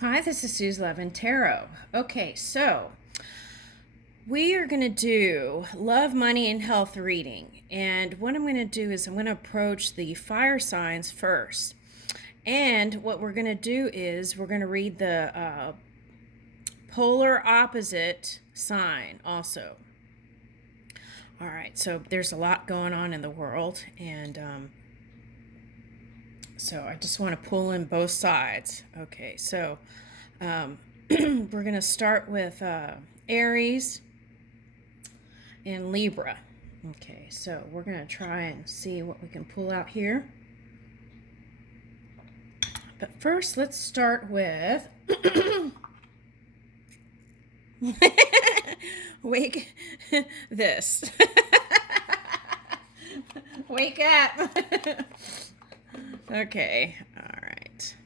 Hi, this is Suze Levin Tarot. Okay, so we are going to do love, money, and health reading. And what I'm going to do is I'm going to approach the fire signs first. And what we're going to do is we're going to read the polar opposite sign also. All right, so there's a lot going on in the world, and so I just want to pull in both sides. Okay, so we're going to start with Aries and Libra. Okay, so we're going to try and see what we can pull out here. But first, let's start with wake this. Wake up. Okay, all right.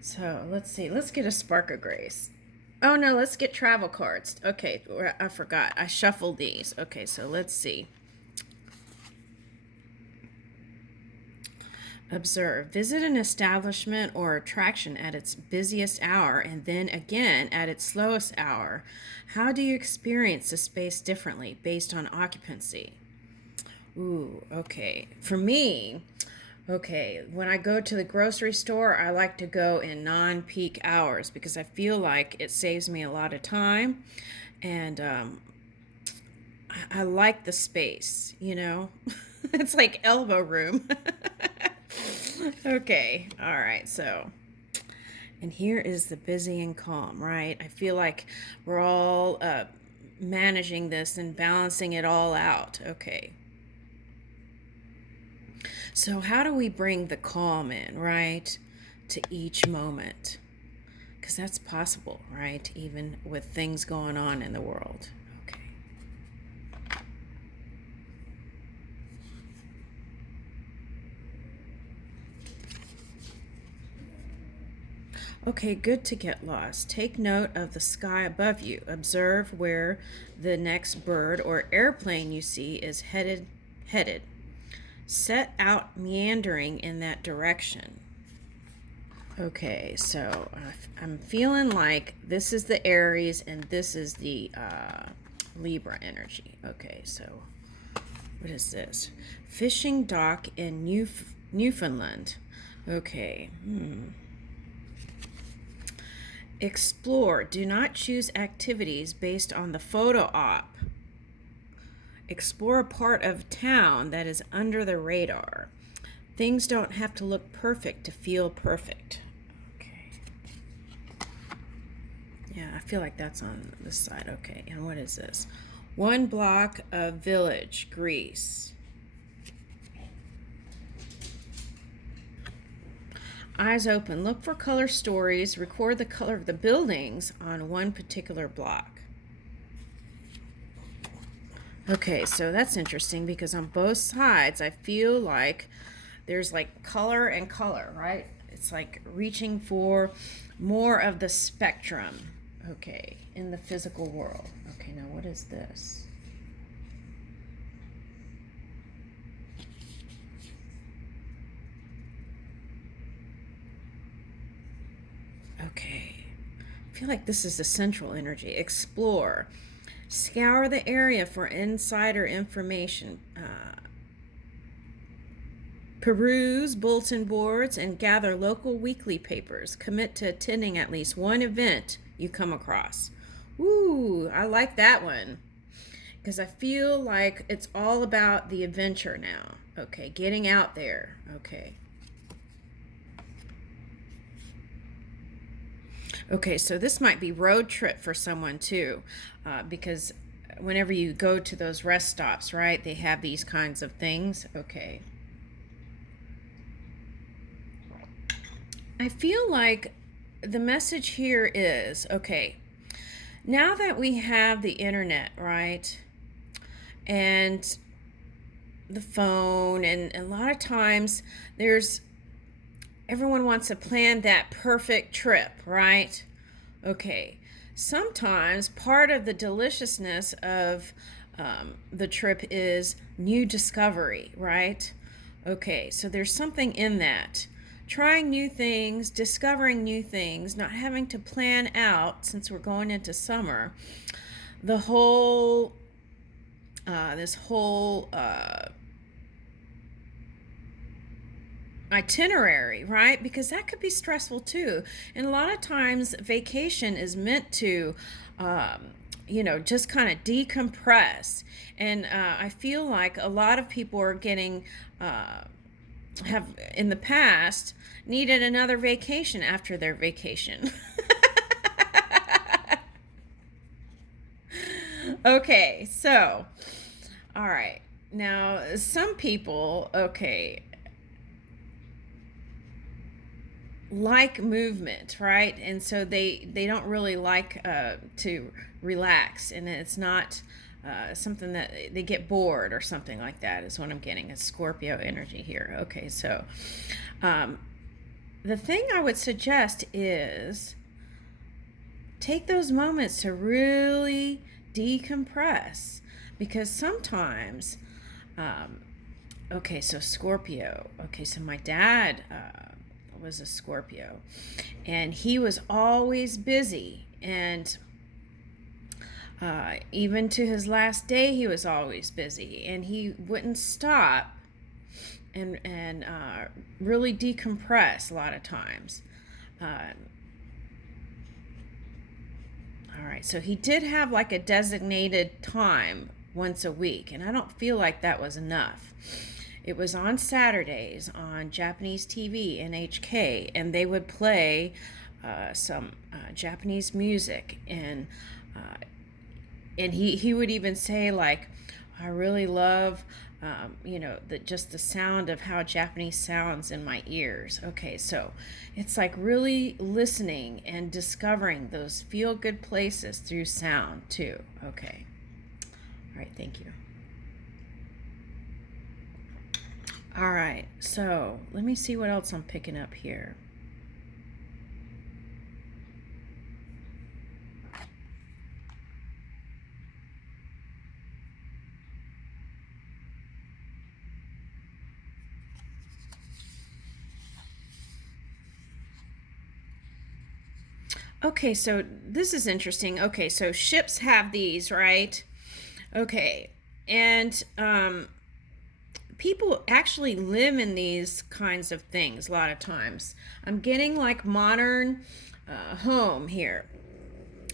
So let's see. Let's get a spark of grace. Oh no, let's get travel cards. Okay, I forgot. I shuffled these. Okay, so let's see. Observe. Visit an establishment or attraction at its busiest hour and then again at its slowest hour. How do you experience the space differently based on occupancy? Ooh, okay. For me, okay, when I go to the grocery store, I like to go in non-peak hours because I feel like it saves me a lot of time, and I like the space, you know? It's like elbow room. Okay, all right, so, and here is the busy and calm, right? I feel like we're all managing this and balancing it all out. Okay. So, how do we bring the calm in, right, to each moment? Because that's possible, right? Even with things going on in the world. Okay. Okay, good to get lost. Take note of the sky above you. Observe where the next bird or airplane you see is headed. Set out meandering in that direction. Okay, so I'm feeling like this is the Aries and this is the Libra energy. Okay, so what is this? Fishing dock in Newfoundland. Okay. Explore. Do not choose activities based on the photo op. Explore a part of town that is under the radar. Things don't have to look perfect to feel perfect. Okay. Yeah, I feel like that's on this side. Okay, and what is this? One block of village, Greece. Eyes open. Look for color stories. Record the color of the buildings on one particular block. Okay, so that's interesting because on both sides, I feel like there's like color and color, right? It's like reaching for more of the spectrum, okay, in the physical world. Okay, now what is this? Okay, I feel like this is the central energy. Explore. Scour the area for insider information. Peruse bulletin boards and gather local weekly papers. Commit to attending at least one event you come across. Ooh, I like that one because I feel like it's all about the adventure now. Okay, getting out there. Okay. Okay, so this might be road trip for someone too, because whenever you go to those rest stops, right, they have these kinds of things. Okay. I feel like the message here is okay, now that we have the internet, right, and the phone, and a lot of times there's everyone wants to plan that perfect trip, right? Okay, sometimes part of the deliciousness of the trip is new discovery, right? Okay, so there's something in that. trying new things, discovering new things, not having to plan out, since we're going into summer, the whole this whole itinerary, right? Because that could be stressful too. And a lot of times vacation is meant to just kind of decompress. And I feel like a lot of people are getting have in the past needed another vacation after their vacation. Okay, so all right, now some people, okay, like movement, right? And so they don't really like to relax, and it's not something that they get bored or something like that, is what I'm getting. A Scorpio energy here. Okay, so the thing I would suggest is take those moments to really decompress, because sometimes okay, so Scorpio. Okay, so my dad was a Scorpio, and he was always busy, and even to his last day he was always busy, and he wouldn't stop and really decompress a lot of times. All right, so he did have like a designated time once a week, and I don't feel like that was enough. It was on Saturdays on Japanese TV, NHK, and they would play some Japanese music, and he would even say, like, I really love just the sound of how Japanese sounds in my ears. Okay, so it's like really listening and discovering those feel good places through sound too. Okay, all right, thank you. All right, so let me see what else I'm picking up here. Okay, so this is interesting. Okay, so ships have these, right? Okay, and people actually live in these kinds of things a lot of times. I'm getting like modern home here,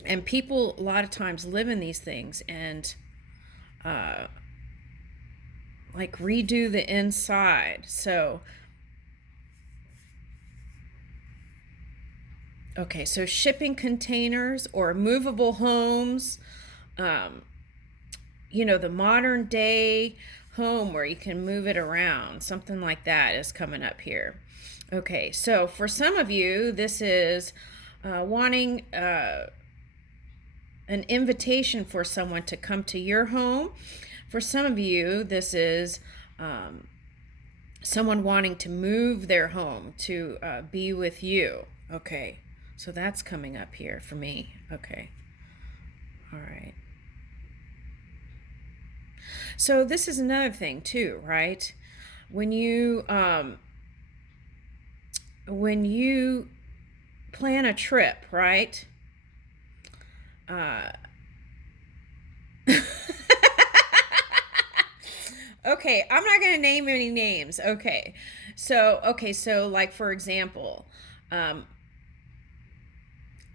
and people a lot of times live in these things and like redo the inside. So okay, so shipping containers or movable homes, um, the modern day home where you can move it around, something like that is coming up here. Okay, so for some of you, this is wanting an invitation for someone to come to your home. For some of you, this is someone wanting to move their home to be with you. Okay, so that's coming up here for me. Okay, all right. So this is another thing too, right? When you plan a trip, right? Okay, I'm not going to name any names. Okay, so like for example, um,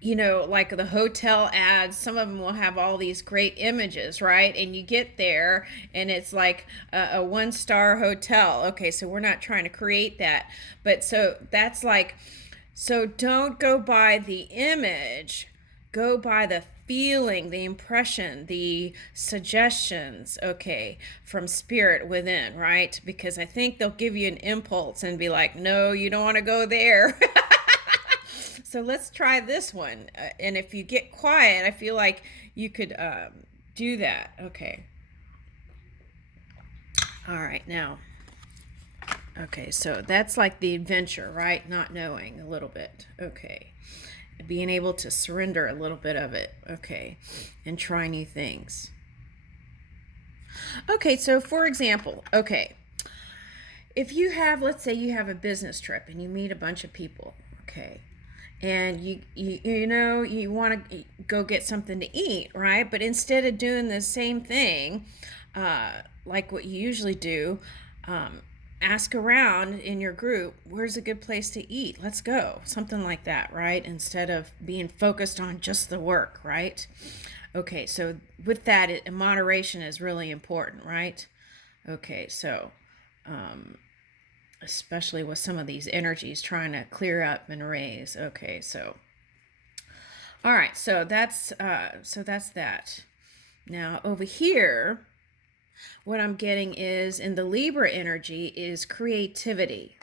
like the hotel ads, some of them will have all these great images, right? And you get there and it's like a one-star hotel. Okay, so we're not trying to create that. But so that's like, so don't go by the image, go by the feeling, the impression, the suggestions, okay, from spirit within, right? Because I think they'll give you an impulse and be like, no, you don't want to go there. So let's try this one. And if you get quiet, I feel like you could do that. Okay. All right, now. Okay, so that's like the adventure, right? Not knowing a little bit. Okay. Being able to surrender a little bit of it. Okay. And try new things. Okay, so for example, okay. if you have, let's say you have a business trip and you meet a bunch of people, okay, and you want to go get something to eat, right? But instead of doing the same thing, like what you usually do, um, ask around in your group, where's a good place to eat? Let's go. Something like that, right? Instead of being focused on just the work, right? Okay, so with that, moderation is really important, right? Okay, so especially with some of these energies trying to clear up and raise. Okay, so all right, so that's that. Now over here, what I'm getting is in the Libra energy is creativity.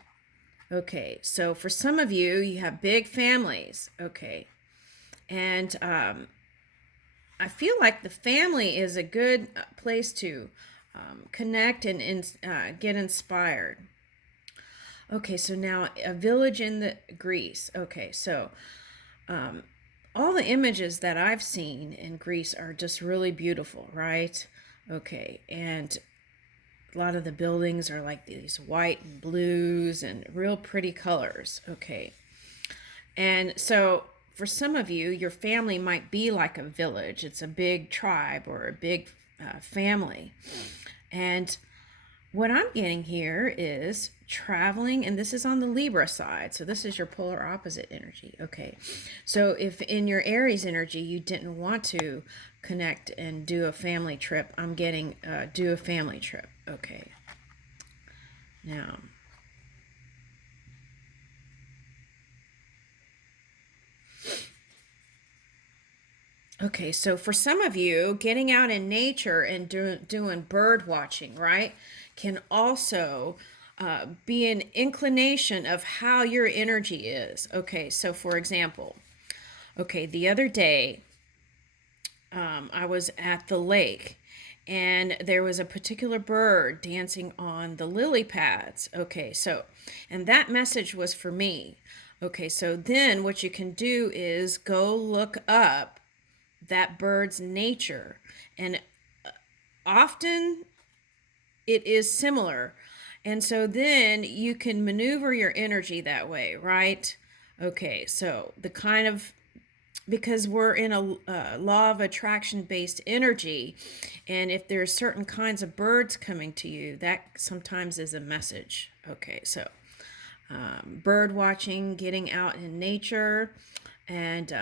Okay, so for some of you, you have big families. Okay, and I feel like the family is a good place to connect and get inspired. Okay, so now a village in the Greece. Okay, so all the images that I've seen in Greece are just really beautiful, right? Okay, and a lot of the buildings are like these white and blues and real pretty colors. Okay, and so for some of you, your family might be like a village. It's a big tribe or a big family. And what I'm getting here is traveling, and this is on the Libra side. So this is your polar opposite energy. Okay. So if in your Aries energy you didn't want to connect and do a family trip, I'm getting do a family trip. Okay. Now, okay, so for some of you, getting out in nature and doing bird watching, right, can also be an inclination of how your energy is. Okay, so for example, okay, the other day I was at the lake and there was a particular bird dancing on the lily pads. Okay, so, and that message was for me. Okay, so then what you can do is go look up that bird's nature. And often it is similar. And so then you can maneuver your energy that way, right? Okay, so the kind of, because we're in a law of attraction based energy, and if there's certain kinds of birds coming to you, that sometimes is a message. Okay, so bird watching, getting out in nature, and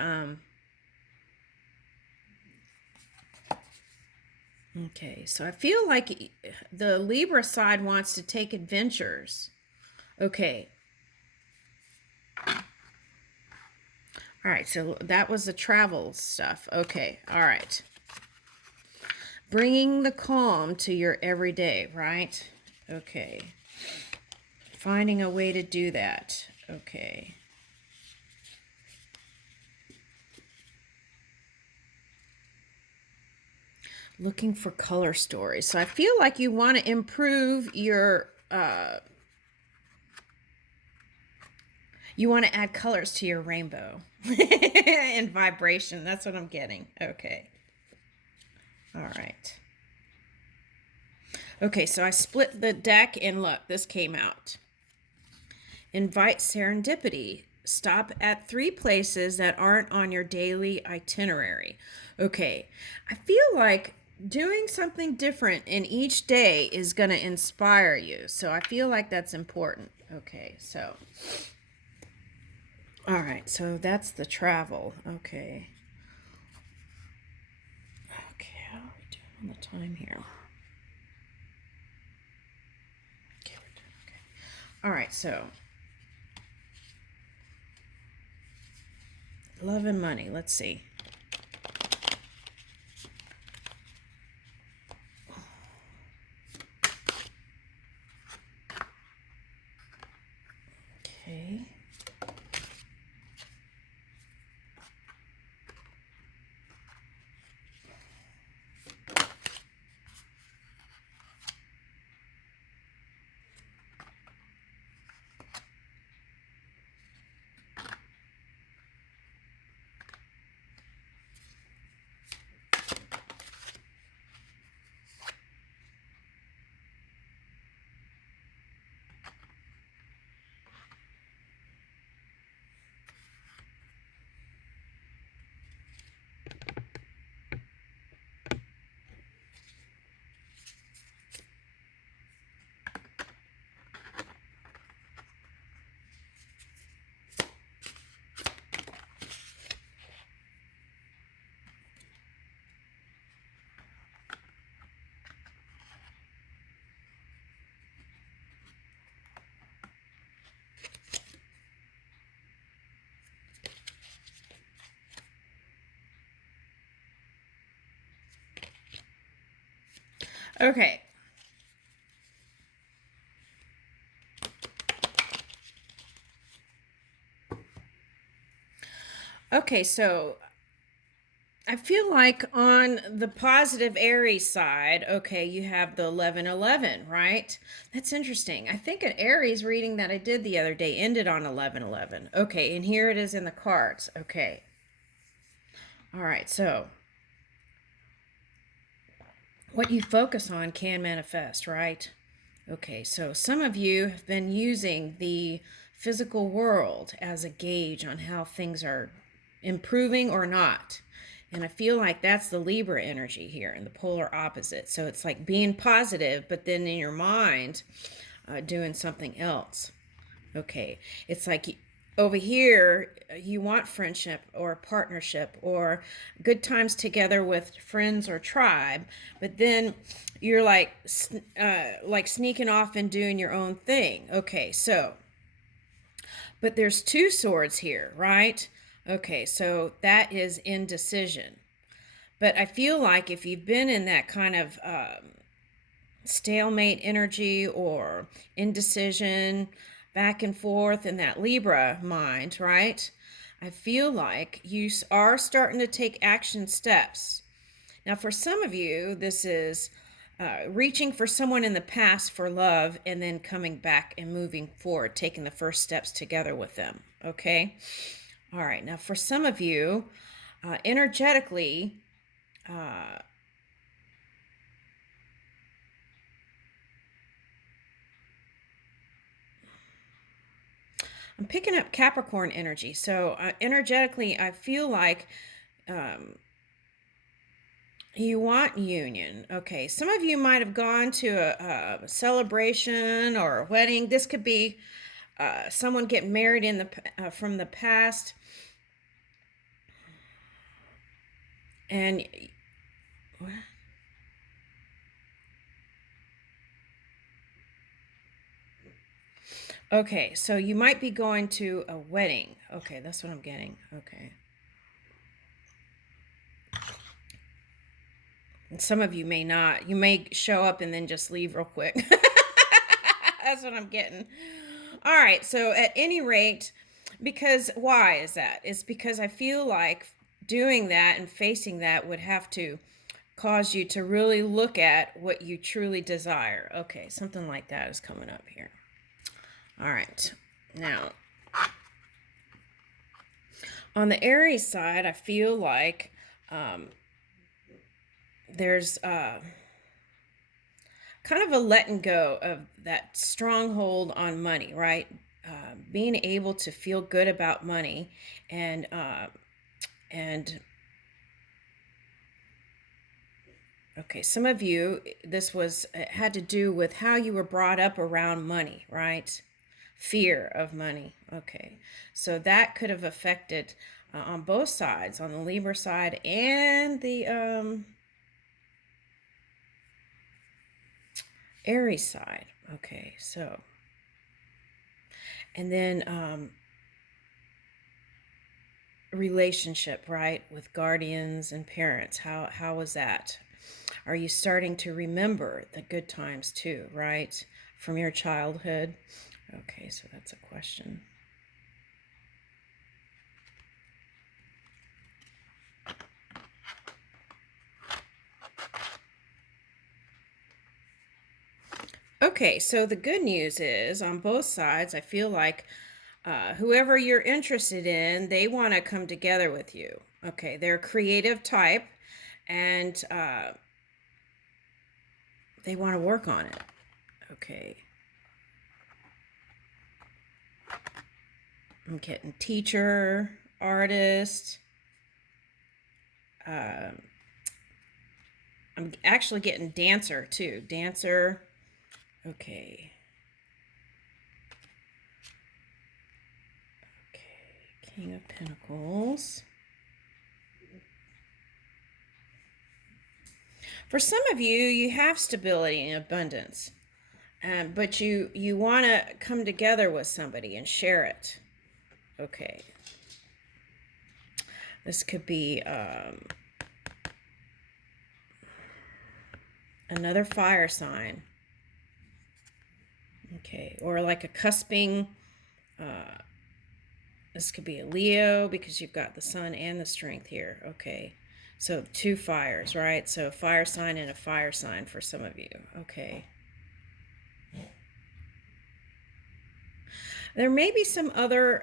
okay, so I feel like the Libra side wants to take adventures. Okay. All right, so that was the travel stuff. Okay, all right. Bringing the calm to your everyday, right? Okay. Finding a way to do that. Okay. Looking for color stories. So I feel like you want to improve your you want to add colors to your rainbow and vibration. That's what I'm getting. Okay. All right. Okay, so I split the deck and look, this came out. Invite serendipity. Stop at 3 places that aren't on your daily itinerary. Okay, I feel like doing something different in each day is going to inspire you. So I feel like that's important. Okay, so all right, so that's the travel. Okay. Okay, how are we doing on the time here? Okay, we're doing okay. All right, so love and money. Let's see. Okay. Okay. Okay, so I feel like on the positive Aries side, okay, you have the 1111, right? That's interesting. I think an Aries reading that I did the other day ended on 1111. Okay, and here it is in the cards. Okay. All right, so what you focus on can manifest, right? Okay, so some of you have been using the physical world as a gauge on how things are improving or not. And I feel like that's the Libra energy here and the polar opposite. So it's like being positive, but then in your mind, doing something else. Okay, it's like over here, you want friendship or partnership or good times together with friends or tribe, but then you're like sneaking off and doing your own thing. Okay, so, but there's two swords here, right? Okay, so that is indecision. But I feel like if you've been in that kind of stalemate energy or indecision, back and forth in that Libra mind, right? I feel like you are starting to take action steps. Now, for some of you, this is reaching for someone in the past for love and then coming back and moving forward, taking the first steps together with them. Okay? All right. Now, for some of you, energetically, I'm picking up Capricorn energy. So energetically, I feel like you want union. Okay. Some of you might have gone to a celebration or a wedding. This could be someone getting married in the from the past. And okay, so you might be going to a wedding. Okay, that's what I'm getting. Okay. And some of you may not. You may show up and then just leave real quick. That's what I'm getting. All right, so at any rate, because why is that? It's because I feel like doing that and facing that would have to cause you to really look at what you truly desire. Okay, something like that is coming up here. All right. Now, on the Aries side, I feel like there's kind of a letting go of that stronghold on money, right? Being able to feel good about money and okay, some of you, this was it had to do with how you were brought up around money, right? Fear of money. Okay, so that could have affected on both sides, on the Libra side and the Aries side. Okay, so and then relationship, right, with guardians and parents. How was that? Are you starting to remember the good times too, right, from your childhood? Okay, so that's a question. Okay, so the good news is on both sides, I feel like whoever you're interested in, they want to come together with you. Okay, they're a creative type and they want to work on it. Okay. I'm getting teacher, artist. I'm actually getting dancer too. Dancer. Okay. Okay. King of Pentacles. For some of you, you have stability and abundance, but you want to come together with somebody and share it. Okay. This could be a Another fire sign. Okay, or like a cusping. This could be a Leo because you've got the sun and the strength here. Okay, so two fires, right? So a fire sign and a fire sign for some of you. Okay. There may be some other,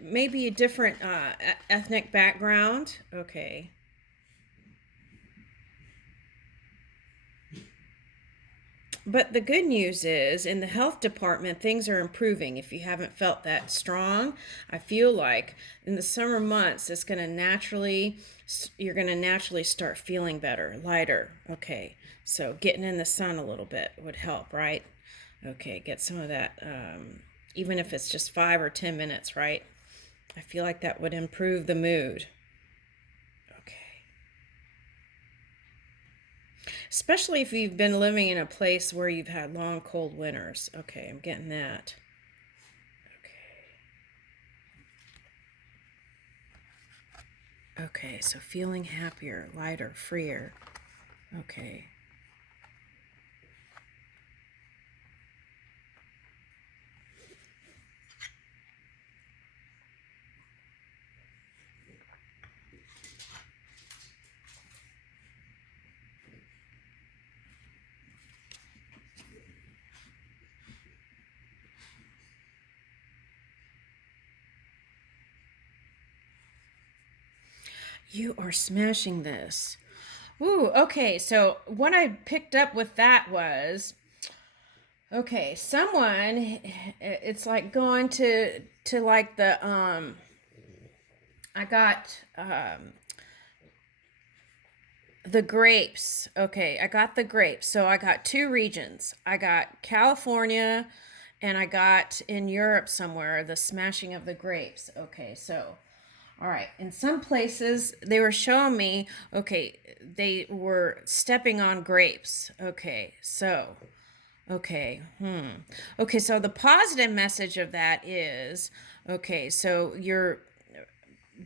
maybe a different ethnic background. Okay. But the good news is in the health department, things are improving. If you haven't felt that strong, I feel like in the summer months, you're going to naturally start feeling better, lighter. Okay. So getting in the sun a little bit would help, right? Okay. Get some of that, even if it's just 5 or 10 minutes, right? I feel like that would improve the mood. Okay. Especially if you've been living in a place where you've had long, cold winters. Okay, I'm getting that. Okay. Okay, so feeling happier, lighter, freer. Okay. You are smashing this. Ooh, okay, so what I picked up with that was, okay, someone, it's like going to like I got the grapes. Okay, I got the grapes. So I got two regions. I got California and I got in Europe somewhere the smashing of the grapes. Okay, so all right. In some places they were showing me, okay, they were stepping on grapes. Okay, so okay. Okay, so the positive message of that is, okay, so you're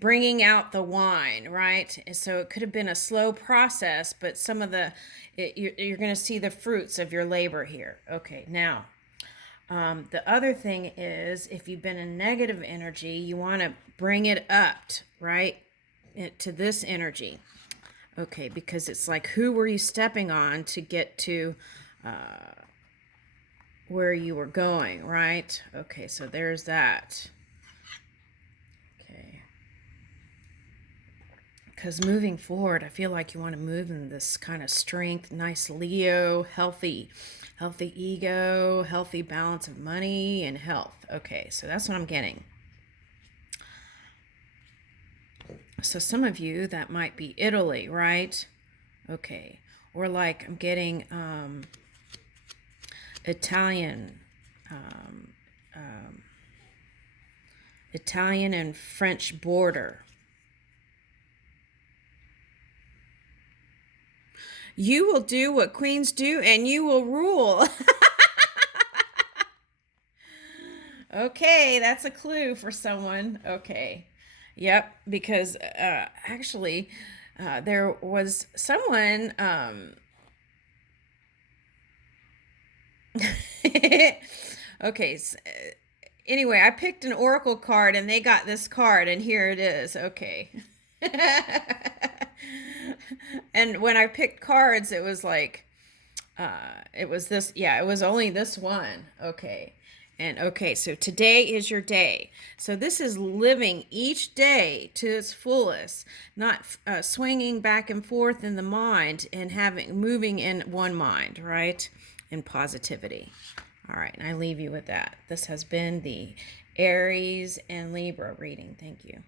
bringing out the wine, right? So it could have been a slow process, but you're going to see the fruits of your labor here. Okay, now the other thing is if you've been in negative energy, you want to bring it up, right? To this energy. Okay, because it's like who were you stepping on to get to where you were going, right? Okay, so there's that. Okay. Because moving forward, I feel like you want to move in this kind of strength, nice Leo, healthy ego, healthy balance of money and health. Okay, so that's what I'm getting. So some of you, that might be Italy, right? Okay, or like I'm getting Italian, Italian and French border. You will do what queens do and you will rule. Okay, that's a clue for someone. Okay. Yep, because actually, there was someone. Okay. Anyway, I picked an oracle card and they got this card, and here it is. Okay. And when I picked cards, it was like, it was this, yeah, it was only this one. Okay. And okay, so today is your day. So this is living each day to its fullest, not swinging back and forth in the mind and moving in one mind, right? In positivity. All right, and I leave you with that. This has been the Aries and Libra reading. Thank you.